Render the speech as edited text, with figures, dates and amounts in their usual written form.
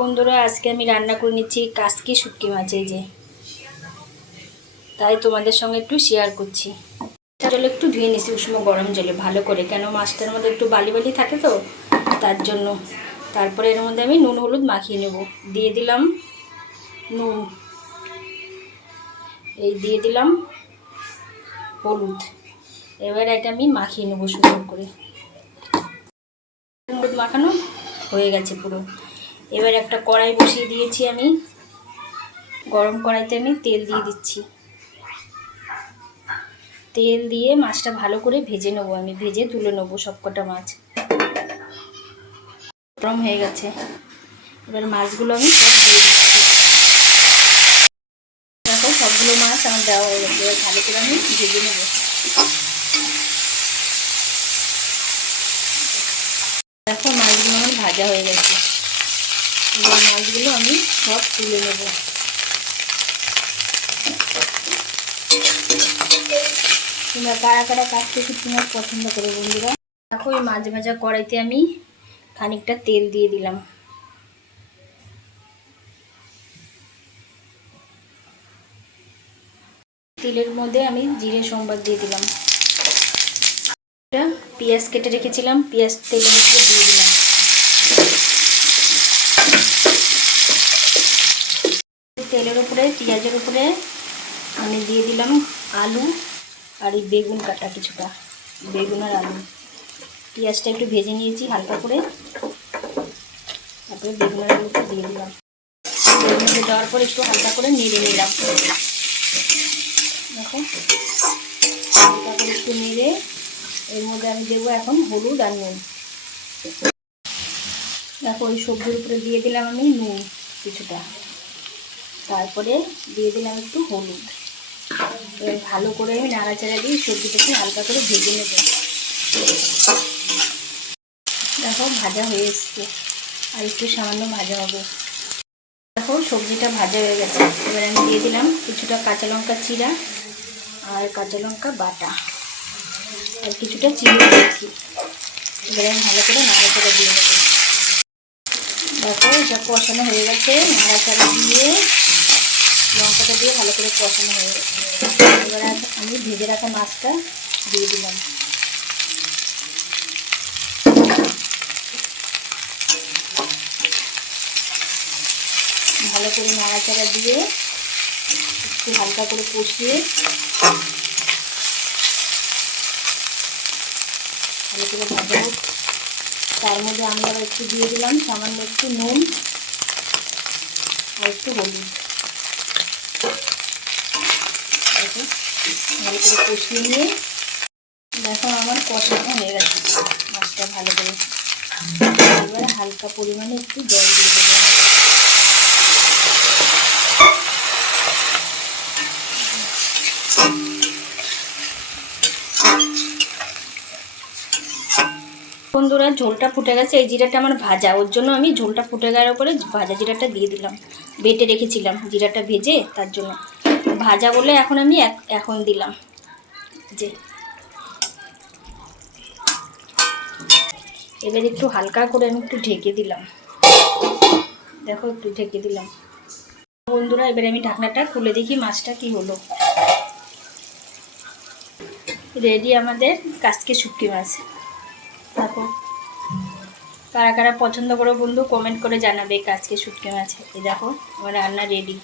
বন্ধুরা, আজকে আমি রান্না করে নিচ্ছি কাসকি শুটকি মাছ। এই যে তাই তোমাদের সঙ্গে একটু শেয়ার করছি। জলে একটু ধুয়ে নিচ্ছি উষ্ণ গরম জলে ভালো করে, কেন মাছটার মধ্যে একটু বালি বালি থাকে তো তার জন্য। তারপরে এর মধ্যে আমি নুন হলুদ মাখিয়ে নেব। দিয়ে দিলাম নুন, এই দিয়ে দিলাম হলুদ। এবার এটা আমি মাখিয়ে নেব সুন্দর করে। হলুদ মাখানো হয়ে গেছে পুরো। এবার একটা কড়াই বসিয়ে দিয়েছি আমি। গরম কড়াইতে আমি তেল দিয়ে দিচ্ছি। তেল দিয়ে মাছটা ভালো করে ভেজে নেবো, আমি ভেজে তুলে নেবো সবকটা মাছ। গরম হয়ে গেছে, এবার মাছগুলো আমি সব দিয়ে দিচ্ছি। দেখো সবগুলো মাছ আমার দেওয়া হয়ে গেছে, এবার ভালো করে আমি ভেজে নেবো। দেখো মাছগুলো আমার ভাজা হয়ে গেছে, এবার মাছগুলো আমি সব তুলে নেব। তোমরা কারা কারা কাটতে শুটকি মাছ পছন্দ করো বন্ধুরা? দেখো এই মাছ ভাজা কড়াইতে আমি খানিকটা তেল দিয়ে দিলাম। তেলের মধ্যে আমি জিরে সম্বার দিয়ে দিলাম। পেঁয়াজ কেটে রেখেছিলাম, পেঁয়াজ তেলের উপরে দিয়ে দিলাম। তেলের উপরে পেঁয়াজের উপরে আমি দিয়ে দিলাম আলু আর এই বেগুন কাটা কিছুটা, বেগুন আর আলু। পেঁয়াজটা একটু ভেজে নিয়েছি হালকা করে, তারপরে বেগুন আর আলুটা দিয়ে দিলাম। বেগুনটা দেওয়ার পর একটু হালকা করে নেড়ে নিলাম। দেখো হালকা করে একটু নেড়ে এর মধ্যে আমি দেবো এখন হলুদ আর নুন। দেখো ওই সবজির উপরে দিয়ে দিলাম আমি নুন কিছুটা, তারপরে দিয়ে দিলাম একটু হলুদ। এবার ভালো করে আমি নাড়াচাড়া দিয়ে সবজিটাকে হালকা করে ভেজে নেব। দেখো ভাজা হয়ে এসছে, আর একটু সামান্য ভাজা হবে। দেখো সবজিটা ভাজা হয়ে গেছে, এবার আমি দিয়ে দিলাম কিছুটা কাঁচা লঙ্কা চিরা আর কাঁচা লঙ্কা বাটা আর কিছুটা চিনি দিয়েছি। এবার আমি ভালো করে নাড়াচাড়া দিয়ে দেবো। দেখো এটা কষানো হয়ে গেছে, নাড়াচাড়া দিয়ে লঙ্কাটা দিয়ে ভালো করে কষানো হয়ে গেছে। এবার আমি ভেজে রাখা মাছটা দিয়ে দিলাম। ভালো করে নাড়াচাড়া দিয়ে একটু হালকা করে কষিয়ে ভালো করে ভাজা হোক। তার মধ্যে আমি আবার একটু দিয়ে দিলাম সামান্য একটু নুন আর একটু হলুদ। দেখো ভালো করে কষিয়ে নিয়ে দেখো আমার কষানো হয়ে গেছে মাছটা ভালো করে। এবার হালকা পরিমাণে একটু জল দিয়ে দেবো। বন্ধুরা ঝোলটা ফুটে গেছে, এই জিরাটা আমার ভাজা, ওর জন্য আমি ঝোলটা ফুটে গেলে পরে ভাজা জিরাটা দিয়ে দিলাম। বেটে রেখেছিলাম জিরাটা ভেজে, তার জন্য ভাজা বলে এখন আমি এখন দিলাম। যে এবার একটু হালকা করে আমি একটু ঢেকে দিলাম। দেখো একটু ঢেকে দিলাম। বন্ধুরা এবারে আমি ঢাকনাটা খুলে দেখি মাছটা কি হলো। রেডি আমাদের কাসকি শুটকি মাছ। দেখো কারা কারা পছন্দ করো বন্ধু কমেন্ট করে জানাবে কাসকি শুটকি মাছ। এই দেখো আমার রান্না রেডি।